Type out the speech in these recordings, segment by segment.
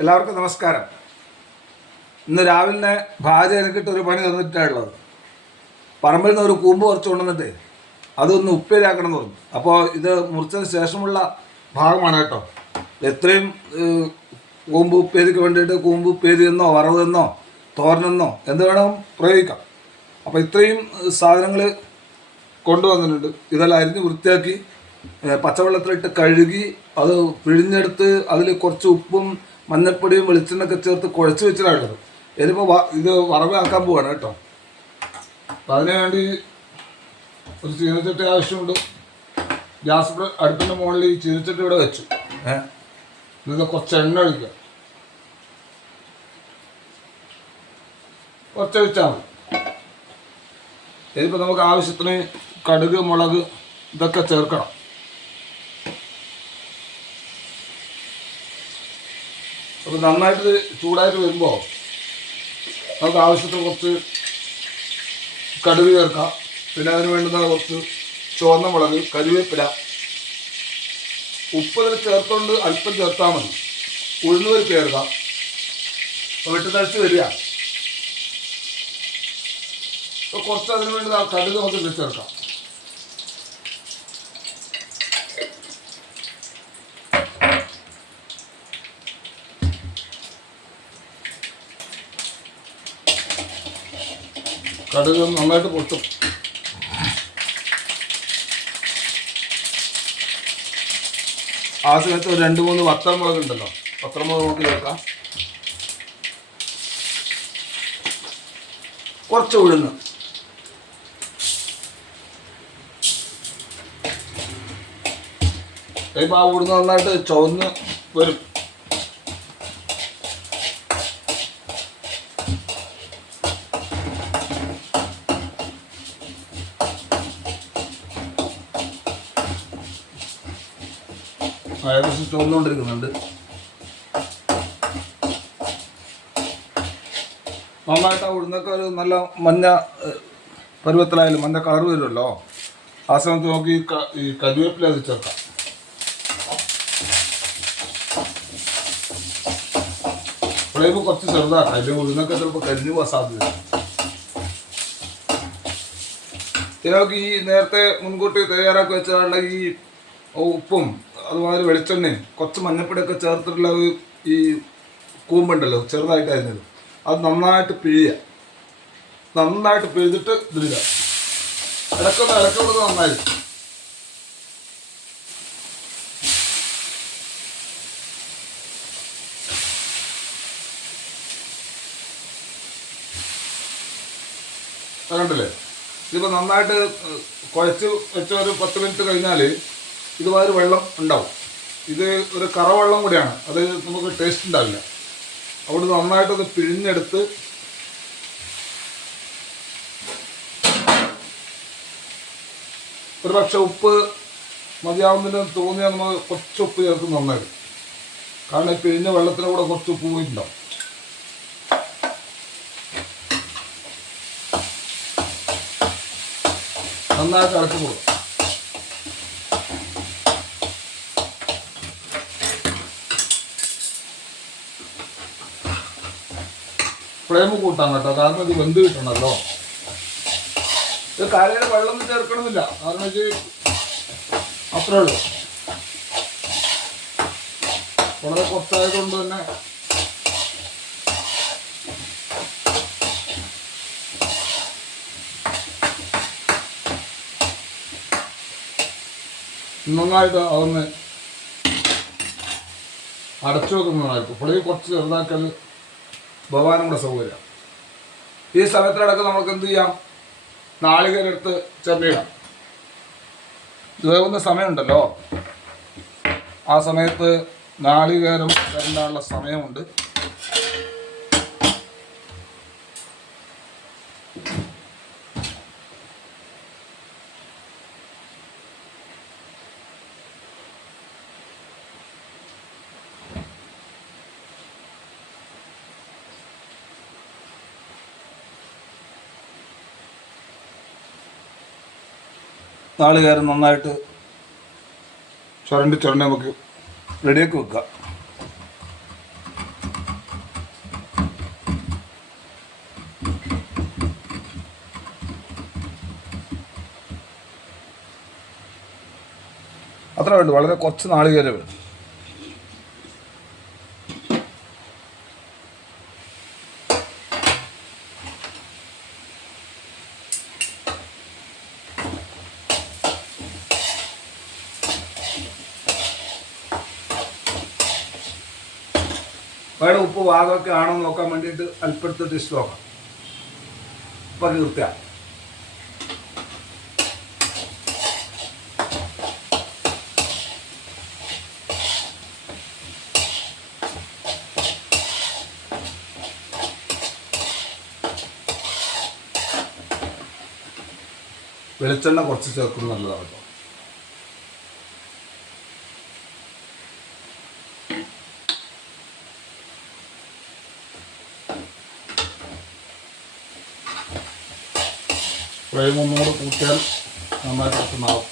എല്ലാവർക്കും നമസ്കാരം. ഇന്ന് രാവിലെ ഭാര്യ എനിക്കിട്ട് ഒരു പണി തന്നിട്ടുള്ളത്, പറമ്പിൽ നിന്ന് ഒരു കൂമ്പ് കുറച്ച് കൊണ്ടുവന്നിട്ട് അതൊന്ന് ഉപ്പേരിയാക്കണം എന്ന് പറഞ്ഞു. അപ്പോൾ ഇത് മുറിച്ചതിന് ശേഷമുള്ള ഭാഗമാണ് കേട്ടോ. എത്രയും കൂമ്പ് ഉപ്പേരിക്ക് വേണ്ടിയിട്ട് കൂമ്പ് ഉപ്പേരി എന്നോ വറവെന്നോ തോരനെന്നോ എന്ത് വേണം പ്രയോഗിക്കാം. അപ്പോൾ ഇത്രയും സാധനങ്ങൾ കൊണ്ടുവന്നിട്ടുണ്ട്. ഇതെല്ലാം അരിഞ്ഞ് വൃത്തിയാക്കി പച്ചവെള്ളത്തിലിട്ട് കഴുകി അത് പിഴിഞ്ഞെടുത്ത് അതിൽ കുറച്ച് ഉപ്പും മഞ്ഞൾപ്പൊടിയും വെളിച്ചെണ്ണയൊക്കെ ചേർത്ത് കുഴച്ച് വെച്ചിട്ടുള്ളത്. ഇതിപ്പോൾ ഇത് വറവാക്കാൻ പോവാണ് കേട്ടോ. അപ്പം അതിനു വേണ്ടി ഒരു ചീനച്ചട്ടി ആവശ്യമുണ്ട്. ഗ്യാസ് അടുപ്പിൻ്റെ മുകളിൽ ഈ ചീനച്ചട്ടി ഇവിടെ വെച്ചു. ഇത് കുറച്ച് എണ്ണ ഒഴിക്കുക, കുറച്ച് ഒഴിച്ചാൽ മതി. ഇതിപ്പോൾ നമുക്ക് ആവശ്യത്തിന് കടുക്, മുളക് ഇതൊക്കെ ചേർക്കണം. അപ്പോൾ നന്നായിട്ട് ചൂടായിട്ട് വരുമ്പോൾ നമുക്ക് ആവശ്യത്തിന് കുറച്ച് കടുക് ചേർക്കാം. പിന്നെ അതിന് വേണ്ടുന്ന കുറച്ച് ചുവന്ന മുളക്, കരിവേപ്പില, ഉപ്പ് ഇതിൽ ചേർത്തുകൊണ്ട് അല്പം ചേർത്താൽ മതി. ഉഴുന്നുപരിപ്പ് ചേർക്കാം. വെട്ടി തളിച്ച് വരിക. അപ്പോൾ കുറച്ച് അതിന് വേണ്ടി ആ കടുക് നമുക്ക് ഇതിൽ ചേർക്കാം. കടുക് നന്നായിട്ട് പൊട്ടും. ആ സമയത്ത് ഒരു 2-3 വത്തൽമുളക് ഉണ്ടല്ലോ, വത്തൽമുളക് നോക്കി ചേർക്കാം. കുറച്ച് ഉഴുന്ന്, ഇപ്പം ആ ഉഴുന്ന് നന്നായിട്ട് ചുവന്ന് വരും. ഏകദേശം ചുവന്നുകൊണ്ടിരിക്കുന്നുണ്ട്. നന്നായിട്ട് ആ ഉഴുന്നൊക്കെ ഒരു നല്ല മഞ്ഞ പരുവത്തിലായാലും മഞ്ഞ കളർ വരുമല്ലോ. ആ സമയത്ത് നോക്കി ഈ കരിവേപ്പില അത് ചേർക്കാം. ഫ്ലെയിം കുറച്ച് ചെറുതാക്കാം, അല്ലെങ്കിൽ ഉഴുന്നൊക്കെ ചിലപ്പോൾ കരിഞ്ഞു പോകാൻ സാധ്യത. ഇതിനൊക്കെ ഈ നേരത്തെ മുൻകൂട്ടി തയ്യാറാക്കി വെച്ചാലുള്ള ഈ ഉപ്പും അതുമാതിരി വെളിച്ചെണ്ണയും കുറച്ച് മഞ്ഞപ്പൊടിയൊക്കെ ചേർത്തിട്ടുള്ള ഈ കൂമ്പുണ്ടല്ലോ ചെറുതായിട്ട് അരിഞ്ഞത്, അത് നന്നായിട്ട് പിഴിയുക. നന്നായിട്ട് പിഴിഞ്ഞിട്ട് ഇതിടുക. ഇടയ്ക്കൊന്ന് ഇളക്കുന്നത് നന്നായിരിക്കും. കണ്ടില്ലേ? ഇതിപ്പോൾ നന്നായിട്ട് കുഴച്ച് വെച്ച ഒരു 10 മിനിറ്റ് കഴിഞ്ഞാൽ ഇതുമാതിരി വെള്ളം ഉണ്ടാവും. ഇത് ഒരു കറവെള്ളം കൂടിയാണ്, അത് നമുക്ക് ടേസ്റ്റ് ഉണ്ടാവില്ല. അവിടെ നന്നായിട്ടൊന്ന് പിഴിഞ്ഞെടുത്ത് ഒരു പക്ഷെ ഉപ്പ് മതിയാവുന്നതിന് തോന്നിയാൽ നമ്മൾ കുറച്ച് ഉപ്പ് ചേർത്ത് നന്നായിട്ട്, കാരണം ഈ പിഴിഞ്ഞ വെള്ളത്തിന് കൂടെ കുറച്ച് ഉപ്പ് പോയിട്ടുണ്ടാവും. നന്നായിട്ട് ഇളക്കി കൊടുക്കും. ഫ്ലെയിം കൂട്ടാൻ കേട്ടോ, കാരണം ഇത് വെന്ത് കിട്ടണമല്ലോ. ഇത് കരയിൽ വെള്ളം ചേർക്കണമെന്നില്ല, കാരണം ഇത് അത്രേ ഉള്ളൂ. വളരെ കുറച്ചായതുകൊണ്ട് തന്നെ നന്നായിട്ട് അതൊന്ന് അടച്ചു വെക്കുന്നതായിരിക്കും. ഫ്ലെയിം കുറച്ച് ചെറുതാക്കൽ ഭഗവാനും കൂടെ സൗകര്യം. ഈ സമയത്തിനടക്കം നമുക്ക് എന്ത് ചെയ്യാം, നാളികേരം എടുത്ത് ചെറിയിടാം. വേവുന്ന സമയമുണ്ടല്ലോ, ആ സമയത്ത് നാളികേരം വരണ്ടാനുള്ള സമയമുണ്ട്. നാളികേരം നന്നായിട്ട് ചുരണ്ടി നമുക്ക് റെഡിയാക്കി വെക്കുക. അത്ര വേണ്ടു, വളരെ കുറച്ച് നാളികേരം വേണം. വേണം ഉപ്പ് പാകമൊക്കെ ആണോ നോക്കാൻ വേണ്ടിയിട്ട് അല്പത്തെ ടേസ്റ്റ് നോക്കാം. ഉപ്പൊക്കെ കൃത്യ. വെളിച്ചെണ്ണ കുറച്ച് ചേർക്കുന്നത് നല്ലതാണ് കേട്ടോ. ഫ്ലെയിം ഒന്നുകൂടെ കൂട്ടിയാൽ നന്നായി കുറച്ചുണ്ടാവും.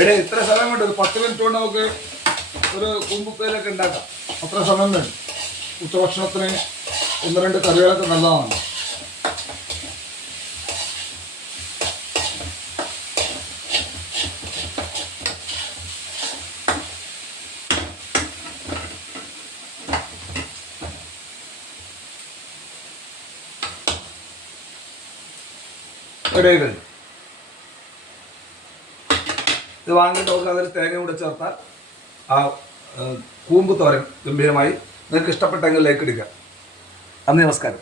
എടേ ഇത്ര സമയം കൊണ്ട് ഒരു 10 മിനിറ്റ് കൊണ്ട് നമുക്ക് ഒരു കൂമ്പുപ്പേരൊക്കെ ഉണ്ടാക്കാം. അത്ര സമയം വേണം. ഉച്ചഭക്ഷണത്തിന് 1-2 കറികളൊക്കെ നല്ലതാണ്. ഇടയിൽ ഇത് വാങ്ങിയിട്ട് നമുക്ക് അതിൽ തേങ്ങ കൂടെ ചേർത്താൽ ആ കൂമ്പ് തോരൻ ഗംഭീരമായി. നിങ്ങൾക്ക് ഇഷ്ടപ്പെട്ടെങ്കിൽ ലൈക്ക് ഇടുക. നന്ദി, നമസ്കാരം.